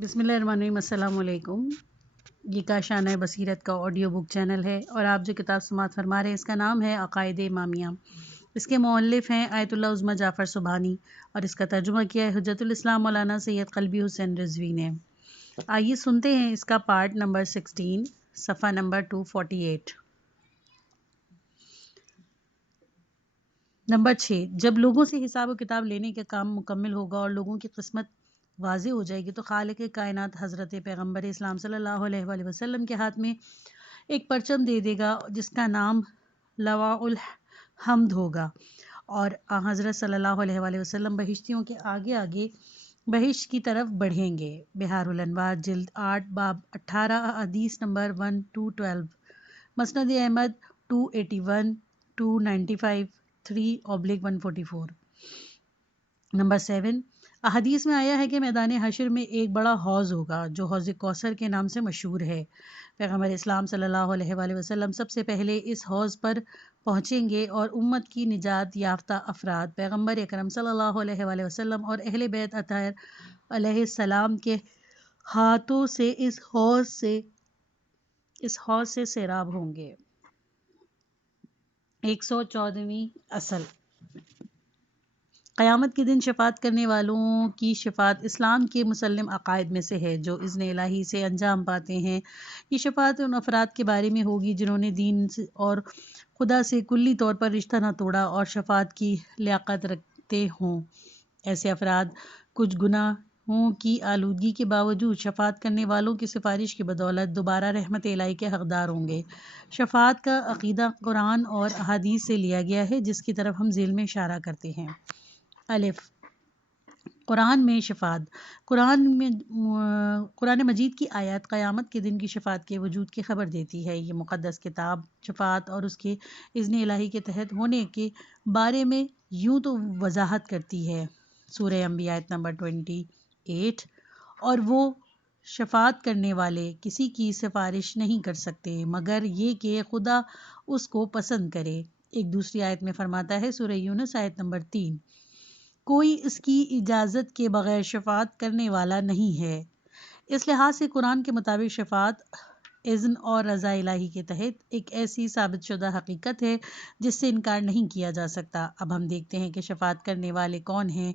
بسم اللہ الرحمن الرحیم۔ السلام علیکم۔ یہ کاشانہ بصیرت کا آڈیو بک چینل ہے اور آپ جو کتاب سماعت فرما رہے ہیں اس کا نام ہے عقائد امامیہ۔ اس کے مؤلف ہیں آیت اللہ عظمیٰ جعفر سبحانی اور اس کا ترجمہ کیا ہے حجت الاسلام مولانا سید قلبی حسین رضوی نے۔ آئیے سنتے ہیں اس کا پارٹ نمبر 16 صفحہ نمبر 248۔ نمبر 6، جب لوگوں سے حساب و کتاب لینے کا کام مکمل ہوگا اور لوگوں کی قسمت واضح ہو جائے گی تو خالق کائنات حضرت پیغمبر اسلام صلی اللہ علیہ وآلہ وسلم کے ہاتھ میں ایک پرچم دے دے گا جس کا نام لواء الحمد ہوگا، اور حضرت صلی اللہ علیہ وآلہ وسلم بہشتیوں کے آگے آگے بہشت کی طرف بڑھیں گے۔ بہار الانوار جلد 8 باب 18 حدیث نمبر 1-12، مسند احمد 281 295 3/144۔ نمبر 7، احادیث میں آیا ہے کہ میدان حشر میں ایک بڑا حوض ہوگا جو حوض کوثر کے نام سے مشہور ہے۔ پیغمبر اسلام صلی اللہ علیہ وآلہ وسلم سب سے پہلے اس حوض پر پہنچیں گے اور امت کی نجات یافتہ افراد پیغمبر اکرم صلی اللہ علیہ وآلہ وسلم اور اہل بیت اطہار علیہ السلام کے ہاتھوں سے اس حوض سے سیراب ہوں گے۔ 114ویں اصل، قیامت کے دن شفاعت کرنے والوں کی شفاعت اسلام کے مسلم عقائد میں سے ہے جو اذن الہی سے انجام پاتے ہیں۔ یہ شفاعت ان افراد کے بارے میں ہوگی جنہوں نے دین اور خدا سے کلی طور پر رشتہ نہ توڑا اور شفاعت کی لیاقت رکھتے ہوں۔ ایسے افراد کچھ گناہوں کی آلودگی کے باوجود شفاعت کرنے والوں کی سفارش کی بدولت دوبارہ رحمت الہی کے حقدار ہوں گے۔ شفاعت کا عقیدہ قرآن اور احادیث سے لیا گیا ہے جس کی طرف ہم ذیل میں اشارہ کرتے ہیں۔ الف، قرآن میں شفاعت۔ قرآن مجید کی آیات قیامت کے دن کی شفاعت کے وجود کی خبر دیتی ہے۔ یہ مقدس کتاب شفاعت اور اس کے اذن الہی کے تحت ہونے کے بارے میں یوں تو وضاحت کرتی ہے۔ سورہ انبیاء آیت نمبر 28، اور وہ شفاعت کرنے والے کسی کی سفارش نہیں کر سکتے مگر یہ کہ خدا اس کو پسند کرے۔ ایک دوسری آیت میں فرماتا ہے سورہ یونس آیت نمبر 3، کوئی اس کی اجازت کے بغیر شفاعت کرنے والا نہیں ہے۔ اس لحاظ سے قرآن کے مطابق شفاعت اذن اور رضا الہی کے تحت ایک ایسی ثابت شدہ حقیقت ہے جس سے انکار نہیں کیا جا سکتا۔ اب ہم دیکھتے ہیں کہ شفاعت کرنے والے کون ہیں۔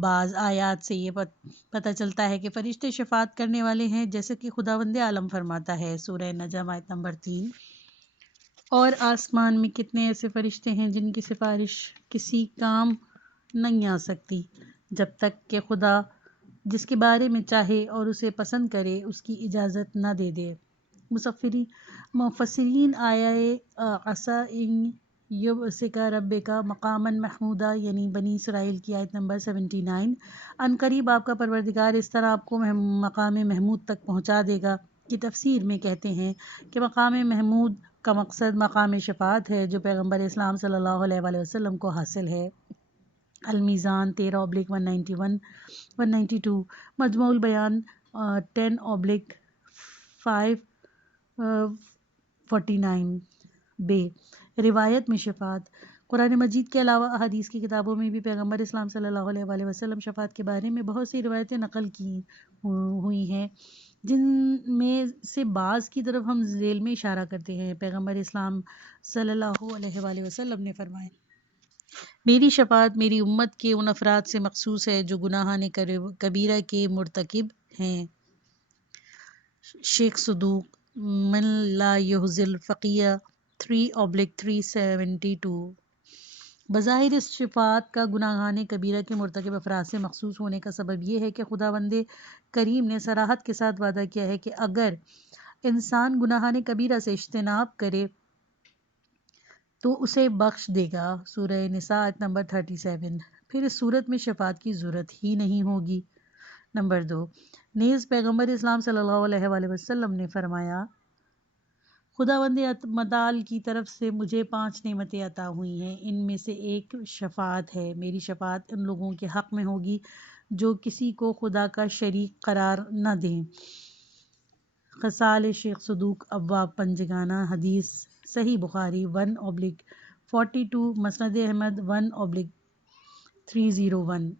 بعض آیات سے یہ پتہ چلتا ہے کہ فرشتے شفاعت کرنے والے ہیں، جیسے کہ خداوند عالم فرماتا ہے سورہ نجم آیت نمبر 3، اور آسمان میں کتنے ایسے فرشتے ہیں جن کی سفارش کسی کام نہیں آ سکتی جب تک کہ خدا جس کے بارے میں چاہے اور اسے پسند کرے اس کی اجازت نہ دے دے۔ مفسرین آیہ عسیٰ ان یبعثک ربک مقاما محمودا یعنی بنی اسرائیل کی آیت نمبر 79، ان قریب آپ کا پروردگار اس طرح آپ کو مقام محمود تک پہنچا دے گا، کی تفسیر میں کہتے ہیں کہ مقام محمود کا مقصد مقام شفاعت ہے جو پیغمبر اسلام صلی اللہ علیہ وآلہ وسلم کو حاصل ہے۔ المیزان 13/191-192، مجموع البیان 10/549 بے، روایت میں شفاعت۔ قرآن مجید کے علاوہ احادیث کی کتابوں میں بھی پیغمبر اسلام صلی اللہ علیہ وآلہ وسلم شفاعت کے بارے میں بہت سی روایتیں نقل کی ہوئی ہیں جن میں سے بعض کی طرف ہم ذیل میں اشارہ کرتے ہیں۔ پیغمبر اسلام صلی اللہ علیہ وآلہ وسلم نے فرمایا، میری شفاعت میری امت کے ان افراد سے مخصوص ہے جو گناہان کبیرہ کے مرتکب ہیں۔ شیخ صدوق من لا یحظ الفقیہ 3/372۔ بظاہر اس شفاعت کا گناہان کبیرہ کے مرتکب افراد سے مخصوص ہونے کا سبب یہ ہے کہ خداوند کریم نے صراحت کے ساتھ وعدہ کیا ہے کہ اگر انسان گناہان کبیرہ سے اجتناب کرے تو اسے بخش دے گا، سورہ نساء آیت نمبر 37، پھر اس صورت میں شفاعت کی ضرورت ہی نہیں ہوگی۔ نمبر 2، نیز پیغمبر اسلام صلی اللہ علیہ وآلہ وسلم نے فرمایا، خداوند متعال کی طرف سے مجھے 5 نعمتیں عطا ہوئی ہیں، ان میں سے ایک شفاعت ہے۔ میری شفاعت ان لوگوں کے حق میں ہوگی جو کسی کو خدا کا شریک قرار نہ دیں۔ خصال شیخ صدوق ابواب پنجگانہ، حدیث صحیح بخاری 1/42، مسند احمد 1/301۔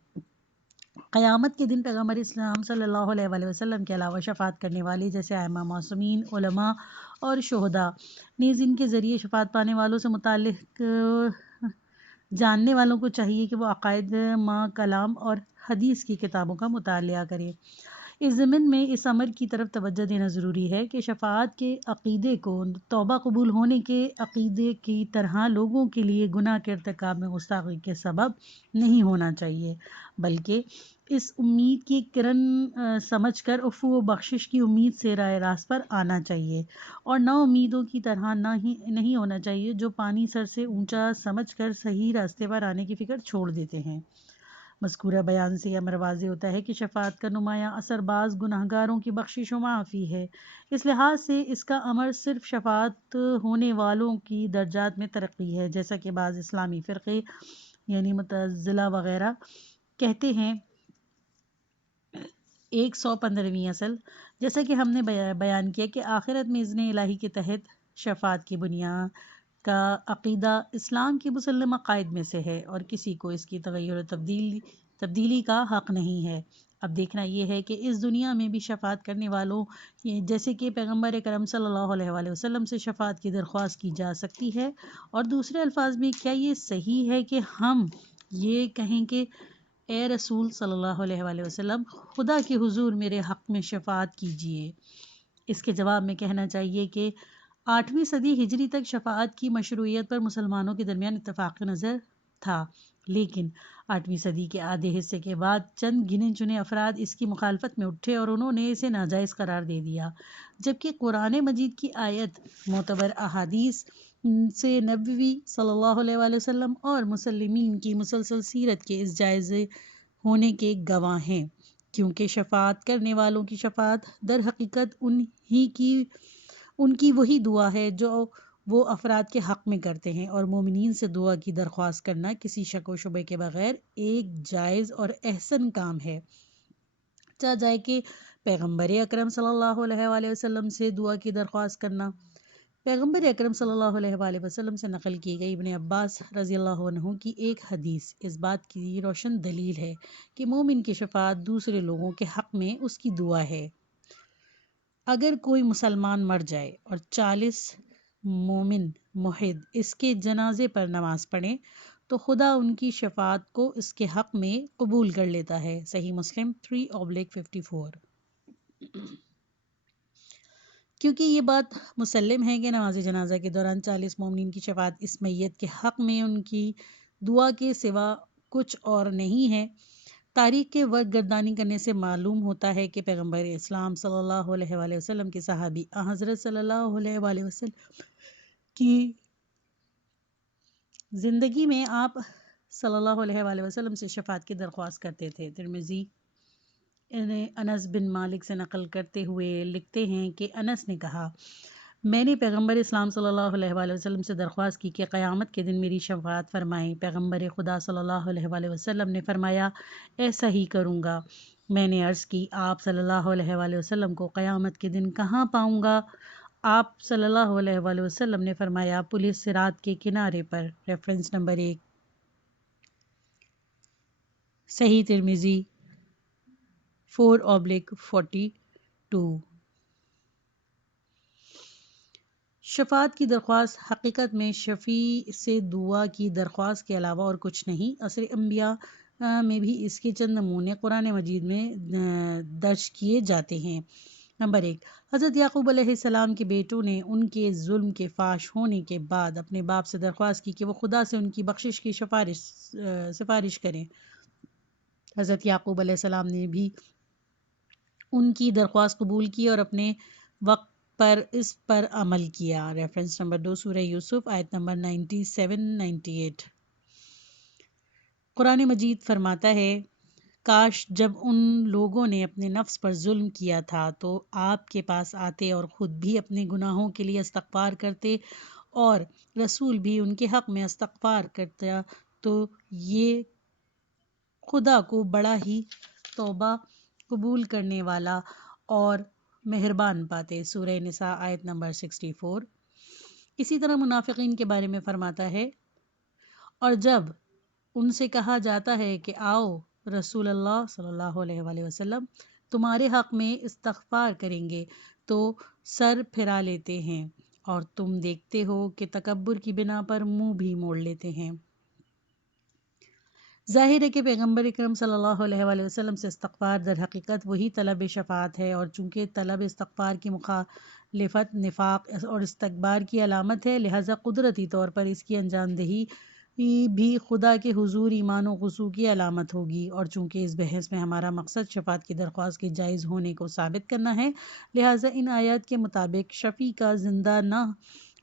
قیامت کے دن پیغمبر اسلام صلی اللہ علیہ وآلہ وسلم کے علاوہ شفاعت کرنے والے جیسے ائمہ معصومین، علماء اور شہداء نیز ان کے ذریعے شفاعت پانے والوں سے متعلق جاننے والوں کو چاہیے کہ وہ عقائد ما کلام اور حدیث کی کتابوں کا مطالعہ کریں۔ اس ضمن میں اس امر کی طرف توجہ دینا ضروری ہے کہ شفاعت کے عقیدے کو توبہ قبول ہونے کے عقیدے کی طرح لوگوں کے لیے گناہ کے ارتکاب میں گستاخی کے سبب نہیں ہونا چاہیے، بلکہ اس امید کی کرن سمجھ کر عفو و بخشش کی امید سے راہ راست پر آنا چاہیے، اور نا امیدوں کی طرح نہیں ہونا چاہیے جو پانی سر سے اونچا سمجھ کر صحیح راستے پر آنے کی فکر چھوڑ دیتے ہیں۔ مذکورہ بیان سے یہ امر واضح ہوتا ہے کہ شفاعت کا نمایاں اثر بعض گناہگاروں کی بخشش و معافی ہے۔ اس لحاظ سے اس کا امر صرف شفاعت ہونے والوں کی درجات میں ترقی ہے، جیسا کہ بعض اسلامی فرقے یعنی معتزلہ وغیرہ کہتے ہیں۔ 115ویں اصل، جیسا کہ ہم نے بیان کیا کہ آخرت میں اذن الہی کے تحت شفاعت کی بنیاد کا عقیدہ اسلام کے مسلم عقائد میں سے ہے اور کسی کو اس کی تغیر و تبدیلی کا حق نہیں ہے۔ اب دیکھنا یہ ہے کہ اس دنیا میں بھی شفاعت کرنے والوں جیسے کہ پیغمبر اکرم صلی اللہ علیہ وآلہ وسلم سے شفاعت کی درخواست کی جا سکتی ہے، اور دوسرے الفاظ میں کیا یہ صحیح ہے کہ ہم یہ کہیں کہ اے رسول صلی اللہ علیہ وآلہ وسلم، خدا کے حضور میرے حق میں شفاعت کیجیے؟ اس کے جواب میں کہنا چاہیے کہ 8ویں صدی ہجری تک شفاعت کی مشروعیت پر مسلمانوں کے درمیان اتفاق نظر تھا، لیکن 8ویں صدی کے آدھے حصے کے بعد چند گنے چنے افراد اس کی مخالفت میں اٹھے اور انہوں نے اسے ناجائز قرار دے دیا، جبکہ قرآن مجید کی آیت، معتبر احادیث سے نبوی صلی اللہ علیہ وآلہ وسلم اور مسلمین کی مسلسل سیرت کے اس جائز ہونے کے گواہ ہیں، کیونکہ شفاعت کرنے والوں کی شفاعت در حقیقت ان کی وہی دعا ہے جو وہ افراد کے حق میں کرتے ہیں، اور مومنین سے دعا کی درخواست کرنا کسی شک و شبے کے بغیر ایک جائز اور احسن کام ہے۔ چاہ جائے کہ پیغمبر اکرم صلی اللہ علیہ وآلہ وسلم سے دعا کی درخواست کرنا۔ پیغمبر اکرم صلی اللہ علیہ وآلہ وسلم سے نقل کی گئی ابن عباس رضی اللہ عنہ کی ایک حدیث اس بات کی روشن دلیل ہے کہ مومن کی شفاعت دوسرے لوگوں کے حق میں اس کی دعا ہے۔ اگر کوئی مسلمان مر جائے اور 40 مومن موحد اس کے جنازے پر نماز پڑھیں تو خدا ان کی شفاعت کو اس کے حق میں قبول کر لیتا ہے۔ صحیح مسلم 3/54۔ کیونکہ یہ بات مسلم ہے کہ نماز جنازہ کے دوران 40 مومنین کی شفاعت اس میت کے حق میں ان کی دعا کے سوا کچھ اور نہیں ہے۔ تاریخ کے ورق گردانی کرنے سے معلوم ہوتا ہے کہ پیغمبر اسلام صلی اللہ علیہ وآلہ وسلم کے صحابی حضرت صلی اللہ علیہ وآلہ وسلم کی زندگی میں آپ صلی اللہ علیہ وآلہ وسلم سے شفاعت کی درخواست کرتے تھے۔ ترمذی انس بن مالک سے نقل کرتے ہوئے لکھتے ہیں کہ انس نے کہا، میں نے پیغمبر اسلام صلی اللہ علیہ وآلہ وسلم سے درخواست کی کہ قیامت کے دن میری شفاعت فرمائیں۔ پیغمبر خدا صلی اللہ علیہ وآلہ وسلم نے فرمایا، ایسا ہی کروں گا۔ میں نے عرض کی، آپ صلی اللہ علیہ وآلہ وسلم کو قیامت کے دن کہاں پاؤں گا؟ آپ صلی اللہ علیہ وآلہ وسلم نے فرمایا، پولیس صراط کے کنارے پر۔ ریفرنس نمبر 1، صحیح ترمذی 4/42۔ شفاعت کی درخواست حقیقت میں شفیع سے دعا کی درخواست کے علاوہ اور کچھ نہیں۔ عصر انبیاء میں بھی اس کے چند نمونے قرآن مجید میں درج کیے جاتے ہیں۔ نمبر 1، حضرت یعقوب علیہ السلام کے بیٹوں نے ان کے ظلم کے فاش ہونے کے بعد اپنے باپ سے درخواست کی کہ وہ خدا سے ان کی بخشش کی سفارش کریں۔ حضرت یعقوب علیہ السلام نے بھی ان کی درخواست قبول کی اور اپنے وقت پر اس پر عمل کیا۔ ریفرنس نمبر 2، سورہ یوسف آیت نمبر 97-98۔ قرآن مجید فرماتا ہے، کاش جب ان لوگوں نے اپنے نفس پر ظلم کیا تھا تو آپ کے پاس آتے اور خود بھی اپنے گناہوں کے لیے استغفار کرتے اور رسول بھی ان کے حق میں استغفار کرتا تو یہ خدا کو بڑا ہی توبہ قبول کرنے والا اور مہربان پاتے۔ سورہ نساء آیت نمبر 64۔ اسی طرح منافقین کے بارے میں فرماتا ہے، اور جب ان سے کہا جاتا ہے کہ آؤ رسول اللہ صلی اللہ علیہ وآلہ وسلم تمہارے حق میں استغفار کریں گے تو سر پھرا لیتے ہیں اور تم دیکھتے ہو کہ تکبر کی بنا پر منہ بھی موڑ لیتے ہیں۔ ظاہر ہے کہ پیغمبر اکرم صلی اللہ علیہ وآلہ وسلم سے استغفار در حقیقت وہی طلب شفاعت ہے، اور چونکہ طلب استغفار کی مخالفت نفاق اور استکبار کی علامت ہے، لہذا قدرتی طور پر اس کی انجام دہی بھی خدا کے حضور ایمان و خضوع کی علامت ہوگی، اور چونکہ اس بحث میں ہمارا مقصد شفاعت کی درخواست کے جائز ہونے کو ثابت کرنا ہے، لہذا ان آیات کے مطابق شفیع کا زندہ نہ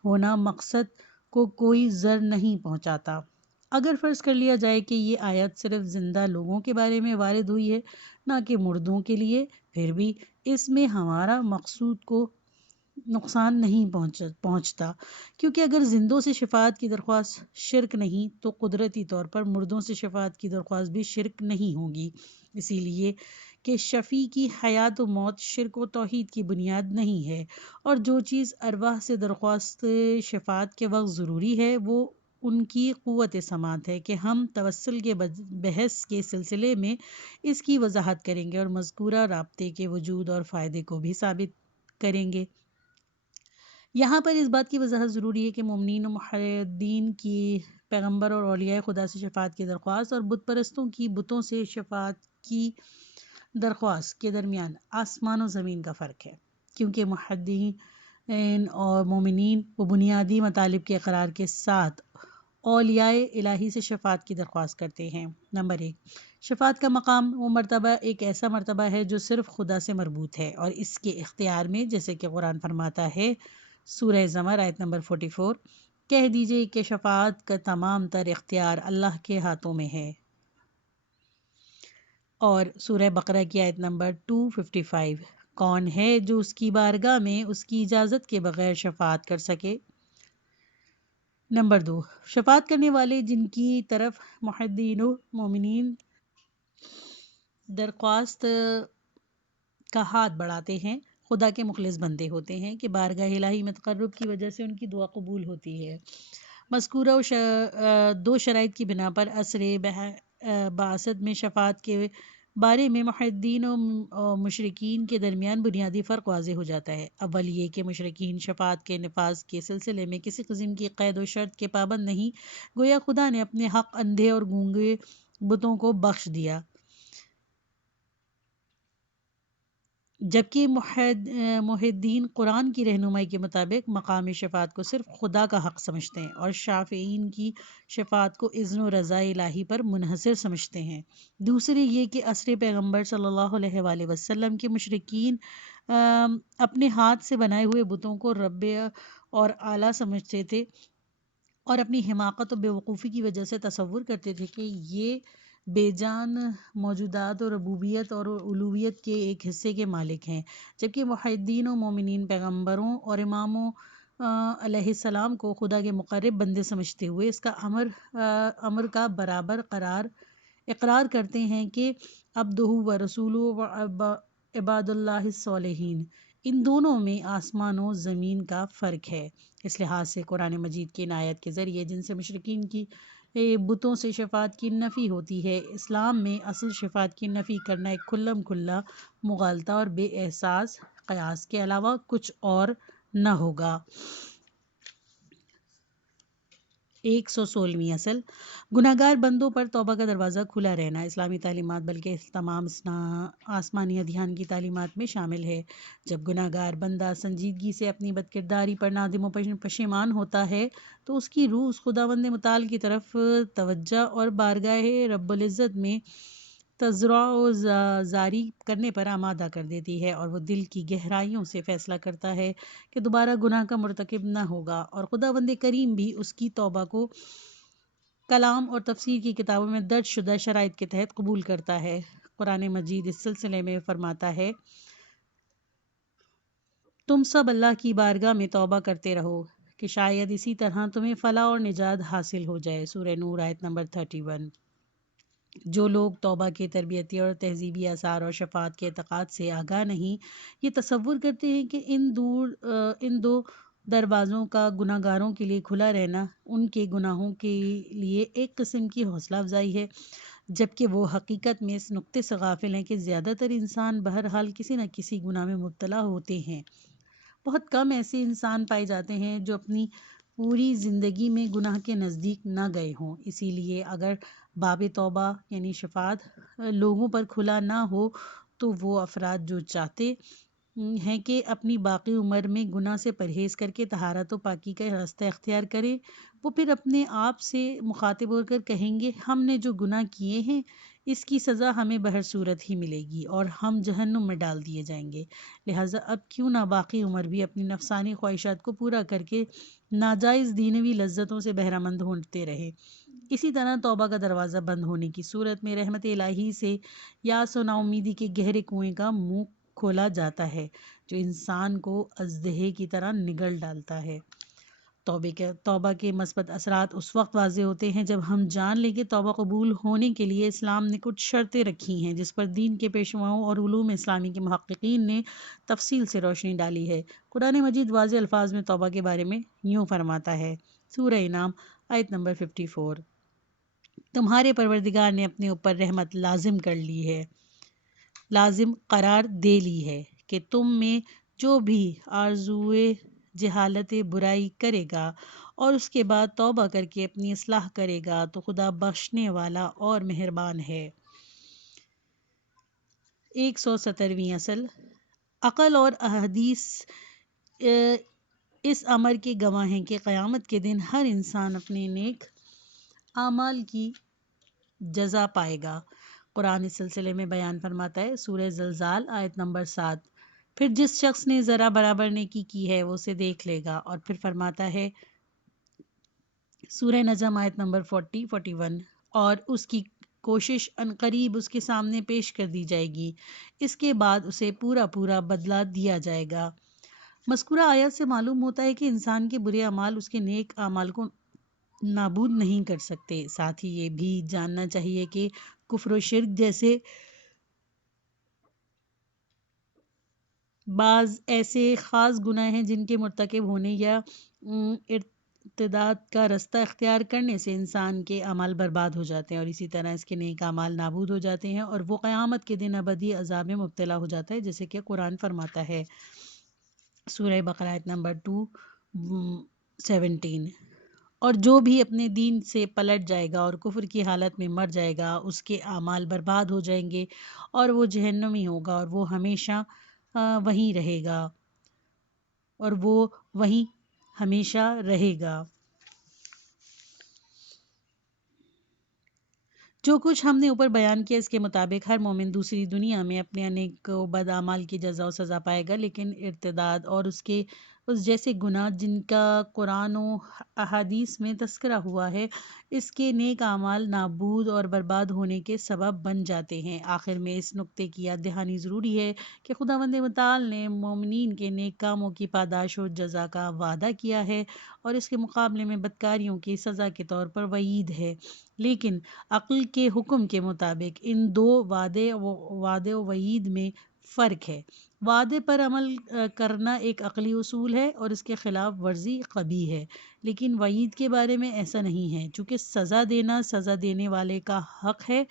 ہونا مقصد کو کوئی ضرر نہیں پہنچاتا۔ اگر فرض کر لیا جائے کہ یہ آیت صرف زندہ لوگوں کے بارے میں وارد ہوئی ہے، نہ کہ مردوں کے لیے، پھر بھی اس میں ہمارا مقصود کو نقصان نہیں پہنچتا، کیونکہ اگر زندوں سے شفاعت کی درخواست شرک نہیں تو قدرتی طور پر مردوں سے شفاعت کی درخواست بھی شرک نہیں ہوگی، اسی لیے کہ شفیع کی حیات و موت شرک و توحید کی بنیاد نہیں ہے، اور جو چیز ارواح سے درخواست شفاعت کے وقت ضروری ہے وہ ان کی قوت سماعت ہے، کہ ہم توسل کے بحث کے سلسلے میں اس کی وضاحت کریں گے اور مذکورہ رابطے کے وجود اور فائدے کو بھی ثابت کریں گے۔ یہاں پر اس بات کی وضاحت ضروری ہے کہ مومنین و موحدین کی پیغمبر اور اولیاء خدا سے شفاعت کی درخواست اور بت پرستوں کی بتوں سے شفاعت کی درخواست کے درمیان آسمان و زمین کا فرق ہے، کیونکہ موحدین اور مومنین وہ بنیادی مطالب کے اقرار کے ساتھ اولیاء الہی سے شفاعت کی درخواست کرتے ہیں۔ نمبر 1، شفاعت کا مقام و مرتبہ ایک ایسا مرتبہ ہے جو صرف خدا سے مربوط ہے، اور اس کے اختیار میں، جیسے کہ قرآن فرماتا ہے سورہ زمر آیت نمبر 44، کہہ دیجئے کہ شفاعت کا تمام تر اختیار اللہ کے ہاتھوں میں ہے، اور سورہ بقرہ کی آیت نمبر 255، کون ہے جو اس کی بارگاہ میں اس کی اجازت کے بغیر شفاعت کر سکے۔ نمبر 2، شفاعت کرنے والے جن کی طرف موحدین و مومنین درخواست کا ہاتھ بڑھاتے ہیں، خدا کے مخلص بندے ہوتے ہیں کہ بارگاہ الہی میں تقرب کی وجہ سے ان کی دعا قبول ہوتی ہے۔ مذکورہ دو شرائط کی بنا پر عصر بعثت میں شفاعت کے بارے میں موحدین و مشرکین کے درمیان بنیادی فرق واضح ہو جاتا ہے۔ اول یہ کہ مشرکین شفاعت کے نفاذ کے سلسلے میں کسی قسم کی قید و شرط کے پابند نہیں، گویا خدا نے اپنے حق اندھے اور گونگے بتوں کو بخش دیا، جبکہ موحدین قرآن کی رہنمائی کے مطابق مقام شفاعت کو صرف خدا کا حق سمجھتے ہیں، اور شافعین کی شفاعت کو اذن و رضا الہی پر منحصر سمجھتے ہیں۔ دوسری یہ کہ عصر پیغمبر صلی اللہ علیہ وآلہ وسلم کے مشرکین اپنے ہاتھ سے بنائے ہوئے بتوں کو رب اور اعلیٰ سمجھتے تھے، اور اپنی حماقت و بیوقوفی کی وجہ سے تصور کرتے تھے کہ یہ بے جان موجودات اور ربوبیت اور الوہیت کے ایک حصے کے مالک ہیں، جبکہ موحدین و مومنین پیغمبروں اور اماموں علیہ السلام کو خدا کے مقرب بندے سمجھتے ہوئے اس کا امر کا برابر اقرار کرتے ہیں کہ عبدہ و رسولہ و عباد اللہ الصالحین۔ ان دونوں میں آسمان و زمین کا فرق ہے۔ اس لحاظ سے قرآن مجید کی ان آیت کے ذریعے جن سے مشرکین کی بتوں سے شفاعت کی نفی ہوتی ہے، اسلام میں اصل شفاعت کی نفی کرنا ایک کھلم کھلا مغالطہ اور بے اساس قیاس کے علاوہ کچھ اور نہ ہوگا۔ 116ویں اصل، گناہگار بندوں پر توبہ کا دروازہ کھلا رہنا اسلامی تعلیمات بلکہ تمام آسمانی ادیان کی تعلیمات میں شامل ہے۔ جب گناہگار بندہ سنجیدگی سے اپنی بد کرداری پر نادم و پشیمان ہوتا ہے تو اس کی روح اس خداوند متعال کی طرف توجہ اور بارگاہ رب العزت میں تضرع و زاری کرنے پر آمادہ کر دیتی ہے، اور وہ دل کی گہرائیوں سے فیصلہ کرتا ہے کہ دوبارہ گناہ کا مرتکب نہ ہوگا، اور خداوند کریم بھی اس کی توبہ کو کلام اور تفسیر کی کتابوں میں درج شدہ شرائط کے تحت قبول کرتا ہے۔ قرآن مجید اس سلسلے میں فرماتا ہے، تم سب اللہ کی بارگاہ میں توبہ کرتے رہو کہ شاید اسی طرح تمہیں فلاح اور نجات حاصل ہو جائے۔ سورہ نور آیت نمبر 31۔ جو لوگ توبہ کے تربیتی اور تہذیبی آثار اور شفاعت کے اعتقاد سے آگاہ نہیں، یہ تصور کرتے ہیں کہ ان دو دروازوں کا گناہ گاروں کے لیے کھلا رہنا ان کے گناہوں کے لیے ایک قسم کی حوصلہ افزائی ہے، جبکہ وہ حقیقت میں اس نقطے سے غافل ہیں کہ زیادہ تر انسان بہرحال کسی نہ کسی گناہ میں مبتلا ہوتے ہیں۔ بہت کم ایسے انسان پائے جاتے ہیں جو اپنی پوری زندگی میں گناہ کے نزدیک نہ گئے ہوں۔ اسی لیے اگر باب توبہ یعنی شفاعت لوگوں پر کھلا نہ ہو تو وہ افراد جو چاہتے ہیں کہ اپنی باقی عمر میں گناہ سے پرہیز کر کے طہارت و پاکی کا راستہ اختیار کرے، وہ پھر اپنے آپ سے مخاطب ہو کر کہیں گے ہم نے جو گناہ کیے ہیں اس کی سزا ہمیں بہر صورت ہی ملے گی اور ہم جہنم میں ڈال دیے جائیں گے، لہٰذا اب کیوں نہ باقی عمر بھی اپنی نفسانی خواہشات کو پورا کر کے ناجائز دینوی لذتوں سے بہرہ مند ہوتے رہے۔ اسی طرح توبہ کا دروازہ بند ہونے کی صورت میں رحمت الہی سے یاس و نا امیدی کے گہرے کنویں کا منہ کھولا جاتا ہے جو انسان کو اژدہے کی طرح نگل ڈالتا ہے۔ توبہ کے مثبت اثرات اس وقت واضح ہوتے ہیں جب ہم جان لیں کہ توبہ قبول ہونے کے لیے اسلام نے کچھ شرطیں رکھی ہیں جس پر دین کے پیشواؤں اور علوم اسلامی کے محققین نے تفصیل سے روشنی ڈالی ہے۔ قرآن مجید واضح الفاظ میں توبہ کے بارے میں یوں فرماتا ہے، سورہ انعام آیت نمبر 54، تمہارے پروردگار نے اپنے اوپر رحمت لازم کر لی ہے، لازم قرار دے لی ہے کہ تم میں جو بھی آرزوئے جہالت برائی کرے گا اور اس کے بعد توبہ کر کے اپنی اصلاح کرے گا تو خدا بخشنے والا اور مہربان ہے۔ 170ویں اصل، عقل اور احادیث اس امر کے گواہ ہیں کہ قیامت کے دن ہر انسان اپنے نیک اعمال کی جزا پائے گا۔ قرآن اس سلسلے میں بیان فرماتا ہے، سورہ زلزال آیت نمبر 7، پھر جس شخص نے ذرا برابر نیکی کی ہے وہ اسے دیکھ لے گا، اور پھر فرماتا ہے سورہ نجم آیت نمبر 41، اور اس کی کوشش عنقریب اس کے سامنے پیش کر دی جائے گی، اس کے بعد اسے پورا پورا بدلہ دیا جائے گا۔ مذکورہ آیت سے معلوم ہوتا ہے کہ انسان کے برے اعمال اس کے نیک اعمال کو نابود نہیں کر سکتے۔ ساتھ ہی یہ بھی جاننا چاہیے کہ کفر و شرک جیسے بعض ایسے خاص گناہ ہیں جن کے مرتکب ہونے یا ارتداد کا راستہ اختیار کرنے سے انسان کے اعمال برباد ہو جاتے ہیں، اور اسی طرح اس کے نیک اعمال نابود ہو جاتے ہیں اور وہ قیامت کے دن ابدی عذاب میں مبتلا ہو جاتا ہے، جیسے کہ قرآن فرماتا ہے، سورہ بقرہ آیت نمبر 2:17، اور جو بھی اپنے دین سے پلٹ جائے گا اور کفر کی حالت میں مر جائے گا اس کے اعمال برباد ہو جائیں گے اور وہ جہنمی ہوگا اور وہ ہمیشہ وہیں رہے گا اور وہ وہیں ہمیشہ رہے گا۔ جو کچھ ہم نے اوپر بیان کیا اس کے مطابق ہر مومن دوسری دنیا میں اپنے نیک و بد اعمال کی جزا و سزا پائے گا، لیکن ارتداد اور اس جیسے گناہ جن کا قرآن و احادیث میں تذکرہ ہوا ہے اس کے نیک اعمال نابود اور برباد ہونے کے سبب بن جاتے ہیں۔ آخر میں اس نقطے کی یاد دہانی ضروری ہے کہ خداوند متعال نے مومنین کے نیک کاموں کی پاداش و جزا کا وعدہ کیا ہے اور اس کے مقابلے میں بدکاریوں کی سزا کے طور پر وعید ہے، لیکن عقل کے حکم کے مطابق ان دو وعدے و وعید میں فرق ہے۔ وعدے پر عمل کرنا ایک عقلی اصول ہے اور اس کے خلاف ورزی قبیح ہے، لیکن وعید کے بارے میں ایسا نہیں ہے، چونکہ سزا دینا سزا دینے والے کا حق ہے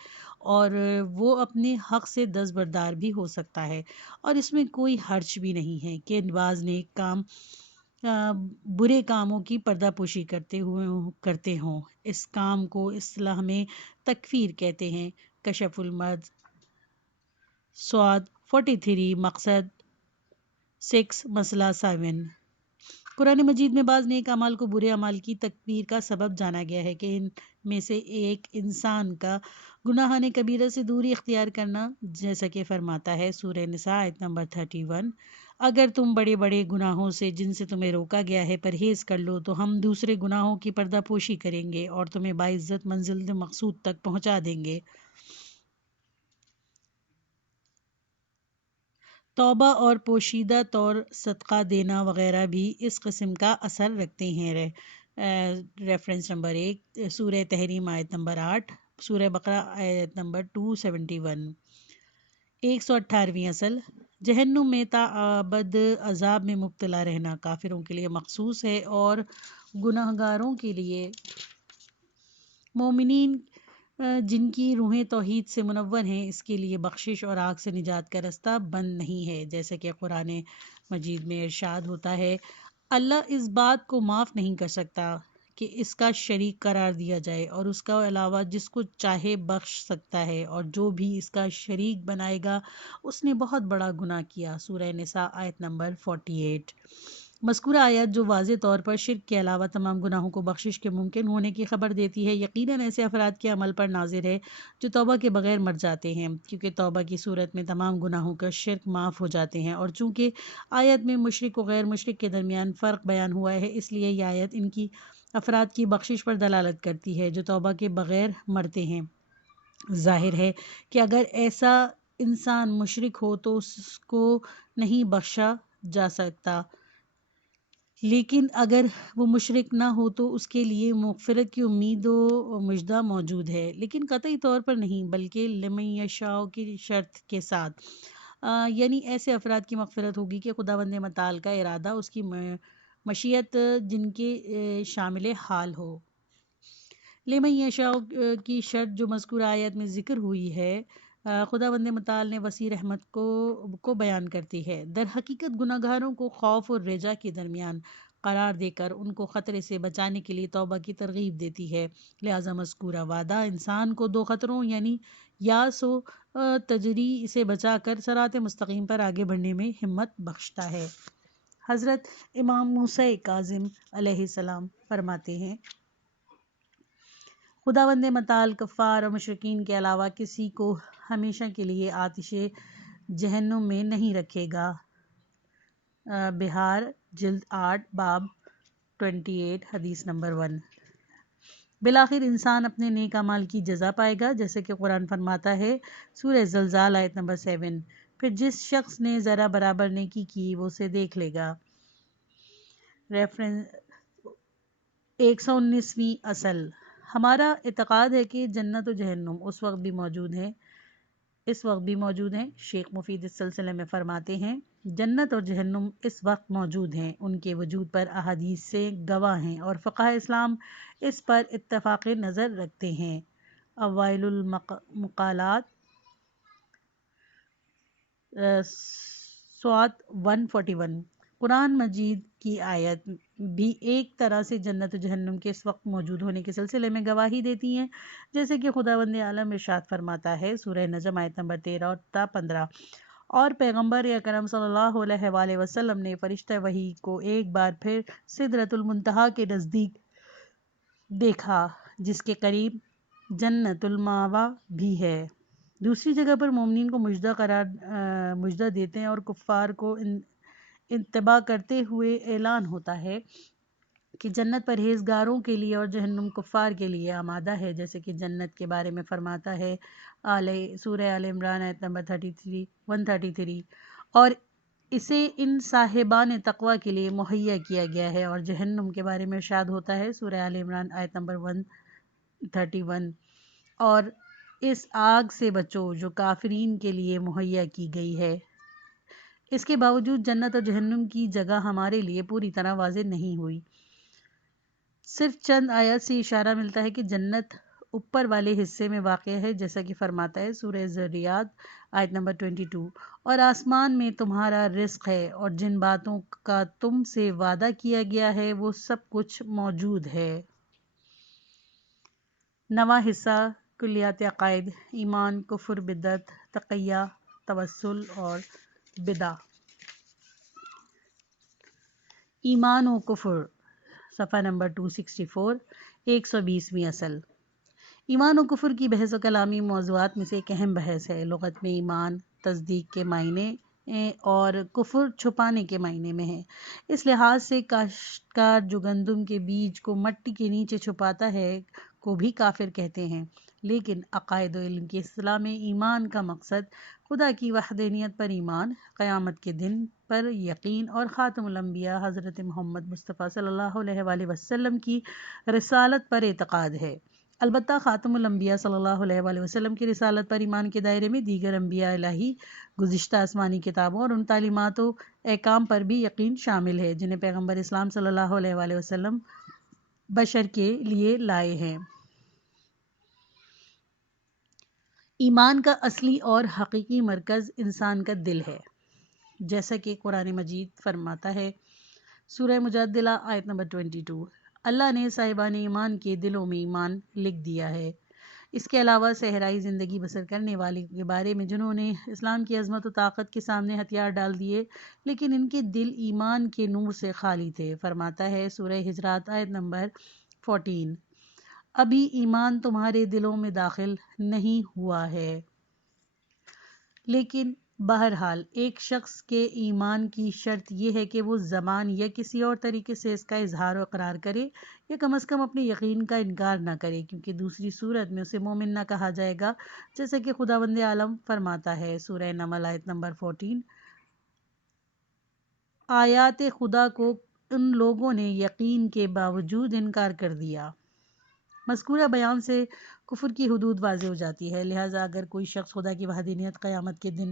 اور وہ اپنے حق سے دستبردار بھی ہو سکتا ہے، اور اس میں کوئی حرج بھی نہیں ہے کہ بعض نیک کام برے کاموں کی پردہ پوشی کرتے ہوں۔ اس کام کو اصطلاح میں تکفیر کہتے ہیں۔ کشف المرض سواد 43 مقصد 6 مسئلہ 7۔ قرآن مجید میں بعض نیک اعمال کو برے اعمال کی تکفیر کا سبب جانا گیا ہے کہ ان میں سے ایک انسان کا گناہان کبیرہ سے دوری اختیار کرنا، جیسا کہ فرماتا ہے سورہ نساء آیت نمبر 31، اگر تم بڑے بڑے گناہوں سے جن سے تمہیں روکا گیا ہے پرہیز کر لو تو ہم دوسرے گناہوں کی پردہ پوشی کریں گے اور تمہیں باعزت منزل مقصود تک پہنچا دیں گے۔ توبہ اور پوشیدہ طور صدقہ دینا وغیرہ بھی اس قسم کا اثر رکھتے ہیں۔ ریفرنس نمبر 1 سورہ تحریم آیت نمبر 8، سورہ بقرہ آیت نمبر 271۔ 118ویں اصل، جہنم میں تا ابد عذاب میں مبتلا رہنا کافروں کے لیے مخصوص ہے اور گناہگاروں کے لیے مومنین جن کی روحیں توحید سے منور ہیں، اس کے لیے بخشش اور آگ سے نجات کا رستہ بند نہیں ہے، جیسے کہ قرآن مجید میں ارشاد ہوتا ہے، اللہ اس بات کو معاف نہیں کر سکتا کہ اس کا شریک قرار دیا جائے، اور اس کا علاوہ جس کو چاہے بخش سکتا ہے، اور جو بھی اس کا شریک بنائے گا اس نے بہت بڑا گناہ کیا۔ سورہ نساء آیت نمبر 48۔ مذکورہ آیت جو واضح طور پر شرک کے علاوہ تمام گناہوں کو بخشش کے ممکن ہونے کی خبر دیتی ہے، یقیناً ایسے افراد کے عمل پر ناظر ہے جو توبہ کے بغیر مر جاتے ہیں، کیونکہ توبہ کی صورت میں تمام گناہوں کا شرک معاف ہو جاتے ہیں، اور چونکہ آیت میں مشرک و غیر مشرک کے درمیان فرق بیان ہوا ہے، اس لیے یہ آیت ان کی افراد کی بخشش پر دلالت کرتی ہے جو توبہ کے بغیر مرتے ہیں۔ ظاہر ہے کہ اگر ایسا انسان مشرک ہو تو اس کو نہیں بخشا جا سکتا، لیکن اگر وہ مشرک نہ ہو تو اس کے لیے مغفرت کی امید و مژدہ موجود ہے، لیکن قطعی طور پر نہیں، بلکہ لمن یشاء کی شرط کے ساتھ، یعنی ایسے افراد کی مغفرت ہوگی کہ خداوند متعال کا ارادہ، اس کی مشیت جن کے شامل حال ہو۔ لمن یشاء کی شرط جو مذکورہ آیت میں ذکر ہوئی ہے، خداوند متعال نے وسیع رحمت کو بیان کرتی ہے، در حقیقت گناہ گاروں کو خوف اور رجا کے درمیان قرار دے کر ان کو خطرے سے بچانے کے لیے توبہ کی ترغیب دیتی ہے، لہذا مذکورہ وعدہ انسان کو دو خطروں یعنی یاس و تجری سے بچا کر صراط مستقیم پر آگے بڑھنے میں ہمت بخشتا ہے۔ حضرت امام موسیٰ کاظم علیہ السلام فرماتے ہیں، خداوند متعال کفار اور مشرکین کے علاوہ کسی کو ہمیشہ کے لیے آتش جہنم میں نہیں رکھے گا۔ بہار جلد 8 باب 28 حدیث نمبر 1۔ بالآخر انسان اپنے نیک اعمال کی جزا پائے گا، جیسے کہ قرآن فرماتا ہے سورہ زلزال آیت نمبر 7، پھر جس شخص نے ذرا برابر نیکی کی وہ اسے دیکھ لے گا۔ ریفرنس 119ویں اصل۔ ہمارا اعتقاد ہے کہ جنت و جہنم اس وقت بھی موجود ہیں۔ شیخ مفید اس سلسلے میں فرماتے ہیں، جنت اور جہنم اس وقت موجود ہیں، ان کے وجود پر احادیث سے گواہ ہیں اور فقہ اسلام اس پر اتفاق نظر رکھتے ہیں۔ اوائل المقالات سوات 141۔ قرآن مجید کی آیت بھی ایک طرح سے جنت و جہنم کے اس وقت موجود ہونے کے سلسلے میں گواہی دیتی ہیں، جیسے کہ خداوند عالم ارشاد فرماتا ہے سورہ نجم آیت نمبر 13 تا 15، اور پیغمبر اکرم صلی اللہ علیہ وآلہ وسلم نے فرشتہ وحی کو ایک بار پھر سدرۃ المنتہا کے نزدیک دیکھا، جس کے قریب جنت المأویٰ بھی ہے۔ دوسری جگہ پر مومنین کو مژدہ دیتے ہیں اور کفار کو انتباہ کرتے ہوئے اعلان ہوتا ہے کہ جنت پرہیزگاروں کے لیے اور جہنم کفار کے لیے آمادہ ہے، جیسے کہ جنت کے بارے میں فرماتا ہے سورہ آل عمران آیت نمبر 133، اور اسے ان صاحبان تقوی کے لیے مہیا کیا گیا ہے، اور جہنم کے بارے میں ارشاد ہوتا ہے سورہ آل عمران آیت نمبر 131، اور اس آگ سے بچو جو کافرین کے لیے مہیا کی گئی ہے۔ اس کے باوجود جنت اور جہنم کی جگہ ہمارے لیے پوری طرح واضح نہیں ہوئی، صرف چند آیات سے اشارہ ملتا ہے کہ جنت اوپر والے حصے میں واقع ہے، جیسا کہ فرماتا ہے سورہ ذریات آیت نمبر 22، اور آسمان میں تمہارا رزق ہے اور جن باتوں کا تم سے وعدہ کیا گیا ہے وہ سب کچھ موجود ہے۔ نواں حصہ کلیات عقائد، ایمان، کفر، بدعت، تقیہ، توسل اور بدع۔ ایمان و کفر، صفحہ نمبر 264، 120ویں اصل۔ ایمان و کفر کی بحث و کلامی موضوعات میں سے ایک اہم بحث ہے۔ لغت میں ایمان تصدیق کے معنی اور کفر چھپانے کے معنی میں ہے۔ اس لحاظ سے کاشتکار جو گندم کے بیج کو مٹی کے نیچے چھپاتا ہے کو بھی کافر کہتے ہیں، لیکن عقائد و علم کی اصطلاح میں ایمان کا مقصد خدا کی وحدانیت پر ایمان، قیامت کے دن پر یقین اور خاتم الانبیاء حضرت محمد مصطفیٰ صلی اللہ علیہ وآلہ وسلم کی رسالت پر اعتقاد ہے۔ البتہ خاتم الانبیاء صلی اللہ علیہ وآلہ وسلم کی رسالت پر ایمان کے دائرے میں دیگر انبیاء الہی، گزشتہ آسمانی کتابوں اور ان تعلیمات و احکام پر بھی یقین شامل ہے جنہیں پیغمبر اسلام صلی اللہ علیہ وآلہ وسلم بشر کے لیے لائے ہیں۔ ایمان کا اصلی اور حقیقی مرکز انسان کا دل ہے، جیسا کہ قرآن مجید فرماتا ہے سورہ مجادلہ آیت نمبر 22، اللہ نے صاحبان ایمان کے دلوں میں ایمان لکھ دیا ہے۔ اس کے علاوہ صحرائی زندگی بسر کرنے والے کے بارے میں جنہوں نے اسلام کی عظمت و طاقت کے سامنے ہتھیار ڈال دیے لیکن ان کے دل ایمان کے نور سے خالی تھے، فرماتا ہے سورہ حجرات آیت نمبر 14، ابھی ایمان تمہارے دلوں میں داخل نہیں ہوا ہے۔ لیکن بہرحال ایک شخص کے ایمان کی شرط یہ ہے کہ وہ زبان یا کسی اور طریقے سے اس کا اظہار و اقرار کرے یا کم از کم اپنے یقین کا انکار نہ کرے، کیونکہ دوسری صورت میں اسے مومن نہ کہا جائے گا، جیسے کہ خداوند عالم فرماتا ہے سورہ نمل آیت نمبر 14، آیات خدا کو ان لوگوں نے یقین کے باوجود انکار کر دیا۔ مذکورہ بیان سے کفر کی حدود واضح ہو جاتی ہے، لہٰذا اگر کوئی شخص خدا کی وحدانیت، قیامت کے دن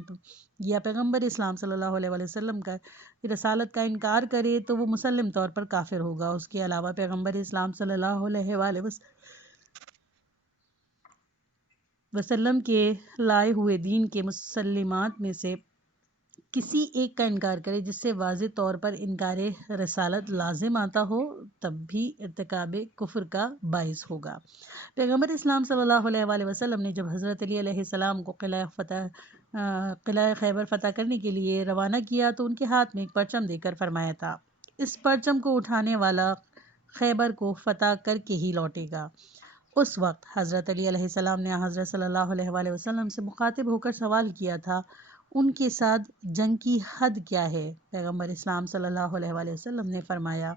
یا پیغمبر اسلام صلی اللہ علیہ وآلہ وسلم کا رسالت کا انکار کرے تو وہ مسلم طور پر کافر ہوگا۔ اس کے علاوہ پیغمبر اسلام صلی اللہ علیہ وآلہ وسلم کے لائے ہوئے دین کے مسلمات میں سے کسی ایک کا انکار کرے جس سے واضح طور پر انکار رسالت لازم آتا ہو، تب بھی ارتکاب کفر کا باعث ہوگا۔ پیغمبر اسلام صلی اللہ علیہ وآلہ وسلم نے جب حضرت علی علیہ السلام کو قلعہ خیبر فتح کرنے کے لیے روانہ کیا تو ان کے ہاتھ میں ایک پرچم دے کر فرمایا تھا، اس پرچم کو اٹھانے والا خیبر کو فتح کر کے ہی لوٹے گا۔ اس وقت حضرت علی علیہ السلام نے حضرت صلی اللہ علیہ وآلہ وسلم سے مخاطب ہو کر سوال کیا تھا، ان کے ساتھ جنگ کی حد کیا ہے؟ پیغمبر اسلام صلی اللہ علیہ وآلہ وسلم نے فرمایا،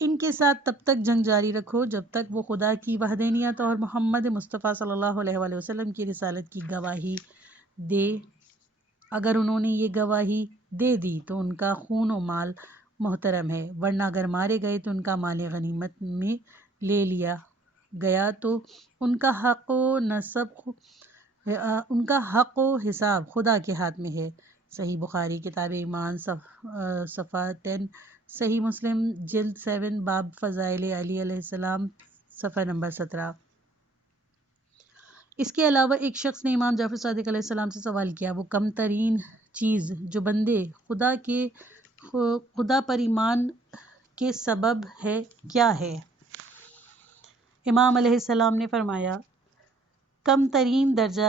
ان کے ساتھ تب تک جنگ جاری رکھو جب تک وہ خدا کی وحدانیت اور محمد مصطفیٰ صلی اللہ علیہ وآلہ وسلم کی رسالت کی گواہی دے۔ اگر انہوں نے یہ گواہی دے دی تو ان کا خون و مال محترم ہے، ورنہ اگر مارے گئے تو ان کا مال غنیمت میں لے لیا گیا تو ان کا حق و حساب خدا کے ہاتھ میں ہے۔ صحیح بخاری کتاب ایمان صفحہ 10، صحیح مسلم جلد 7 باب فضائل علی علیہ السلام صفحہ نمبر 17۔ اس کے علاوہ ایک شخص نے امام جعفر صادق علیہ السلام سے سوال کیا، وہ کم ترین چیز جو بندے خدا پر ایمان کے سبب ہے کیا ہے؟ امام علیہ السلام نے فرمایا، کم ترین درجہ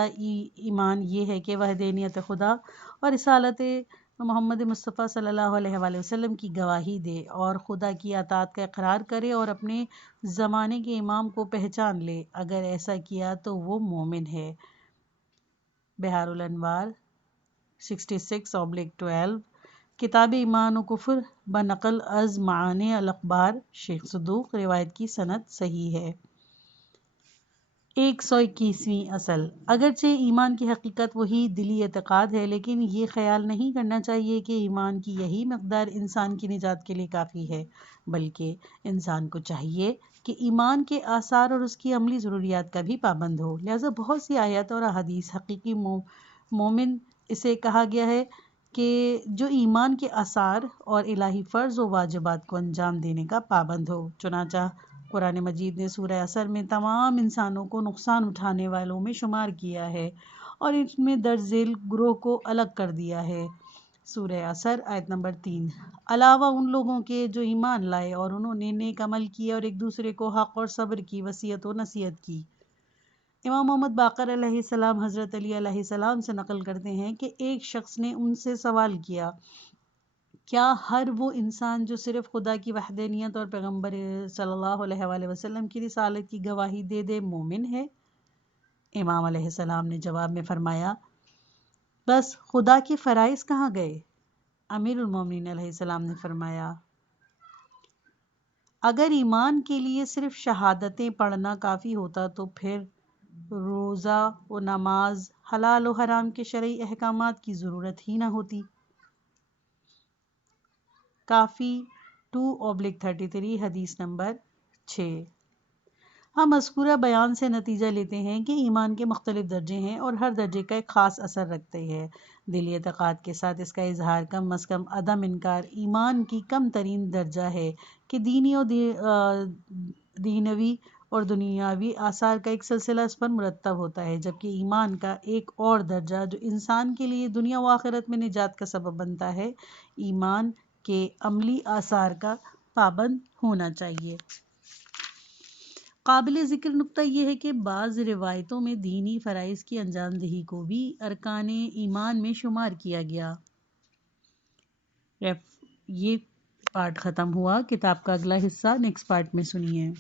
ایمان یہ ہے کہ وحدانیت خدا اور رسالت محمد مصطفیٰ صلی اللہ علیہ وآلہ وسلم کی گواہی دے اور خدا کی اطاعت کا اقرار کرے اور اپنے زمانے کے امام کو پہچان لے، اگر ایسا کیا تو وہ مومن ہے۔ بحار الانوار 66/12، کتاب ایمان و کفر بنقل از معانی الاخبار، شیخ صدوق، روایت کی سند صحیح ہے۔ 121ویں اصل، اگرچہ ایمان کی حقیقت وہی دلی اعتقاد ہے، لیکن یہ خیال نہیں کرنا چاہیے کہ ایمان کی یہی مقدار انسان کی نجات کے لیے کافی ہے، بلکہ انسان کو چاہیے کہ ایمان کے آثار اور اس کی عملی ضروریات کا بھی پابند ہو۔ لہٰذا بہت سی آیات اور احادیث حقیقی مومن اسے کہا گیا ہے کہ جو ایمان کے آثار اور الہی فرض و واجبات کو انجام دینے کا پابند ہو۔ چنانچہ قرآن مجید نے سورہ عصر میں تمام انسانوں کو نقصان اٹھانے والوں میں شمار کیا ہے اور ان میں درج ذیل گروہ کو الگ کر دیا ہے۔ سورہ عصر آیت نمبر 3، علاوہ ان لوگوں کے جو ایمان لائے اور انہوں نے نیک عمل کیے اور ایک دوسرے کو حق اور صبر کی وصیت و نصیحت کی۔ امام محمد باقر علیہ السلام حضرت علی علیہ السلام سے نقل کرتے ہیں کہ ایک شخص نے ان سے سوال کیا، کیا ہر وہ انسان جو صرف خدا کی وحدانیت اور پیغمبر صلی اللہ علیہ وآلہ وسلم کی رسالت کی گواہی دے دے مومن ہے؟ امام علیہ السلام نے جواب میں فرمایا، بس خدا کے فرائض کہاں گئے؟ امیر المومنین علیہ السلام نے فرمایا، اگر ایمان کے لیے صرف شہادتیں پڑھنا کافی ہوتا تو پھر روزہ و نماز، حلال و حرام کے شرعی احکامات کی ضرورت ہی نہ ہوتی۔ کافی 2/33 حدیث نمبر 6۔ ہم مذکورہ بیان سے نتیجہ لیتے ہیں کہ ایمان کے مختلف درجے ہیں اور ہر درجے کا ایک خاص اثر رکھتے ہیں۔ دلی اعتقاد کے ساتھ اس کا اظہار کم از کم عدم انکار ایمان کی کم ترین درجہ ہے کہ دینی و دنیوی اور دنیاوی آثار کا ایک سلسلہ اس پر مرتب ہوتا ہے، جبکہ ایمان کا ایک اور درجہ جو انسان کے لیے دنیا و آخرت میں نجات کا سبب بنتا ہے، ایمان کے عملی آثار کا پابند ہونا چاہیے۔ قابل ذکر نکتہ یہ ہے کہ بعض روایتوں میں دینی فرائض کی انجام دہی کو بھی ارکان ایمان میں شمار کیا گیا۔ یہ پارٹ ختم ہوا۔ کتاب کا اگلا حصہ نیکسٹ پارٹ میں سنیے۔